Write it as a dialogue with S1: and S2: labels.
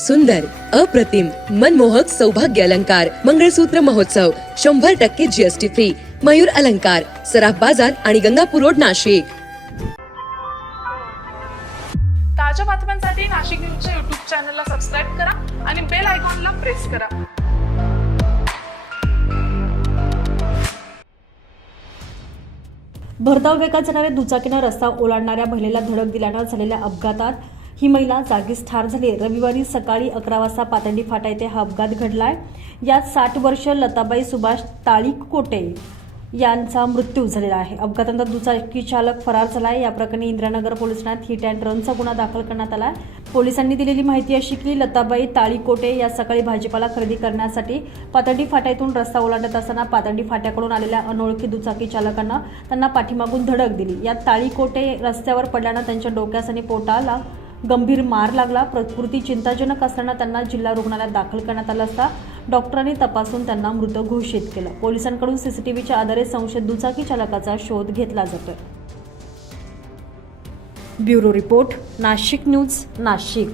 S1: सुंदर अप्रतिम मनमोहक सौभाग्य अलंकार मंगळसूत्र महोत्सव शंभर टक्के जीएसटी फ्री मयूर अलंकार सराफ बाजार आणि गंगापूर रोड नाशिक.
S2: ताज्या बातम्यांसाठी नाशिक न्यूजच्या युट्यूब चॅनलला सबस्क्राईब करा आणि बेल आयकॉनला प्रेस करा.
S3: भरधाव वेगात जाणाऱ्या दुचाकीनं रस्ता ओलांडणाऱ्या महिलेला धडक दिल्यानं झालेल्या अपघातात ही महिला जागीच ठार झाली रविवारी सकाळी अकरा वाजता पातंडी फाटा येथे हा अपघात घडलाय. यात साठ वर्ष लताबाई सुभाष ताळीकोटे यांचा मृत्यू झालेला आहे. अपघातानंतर दुचाकी चालक फरार झाला आहे या प्रकरणी इंद्रानगर पोलीस ठाण्यात हिट अँड रनचा गुन्हा दाखल करण्यात आला आहे पोलिसांनी दिलेली माहिती अशी की लताबाई ताळीकोटे या सकाळी भाजीपाला खरेदी करण्यासाठी पातंडी फाट्यातून रस्ता ओलांडत असताना पातंडी फाट्याकडून आलेल्या अनोळखी दुचाकी चालकांना त्यांना पाठीमागून धडक दिली. यात ताळीकोटे रस्त्यावर पडल्यानं त्यांच्या डोक्यास आणि पोटाला गंभीर मार लागला. प्रकृती चिंताजनक असताना त्यांना जिल्हा रुग्णालयात दाखल करण्यात आलं असता डॉक्टरांनी तपासून त्यांना मृत घोषित केलं. पोलिसांकडून सीसीटीव्हीच्या आधारे संशयित दुचाकी चालकाचा शोध घेतला जातोय. Bureau report Nashik news Nashik.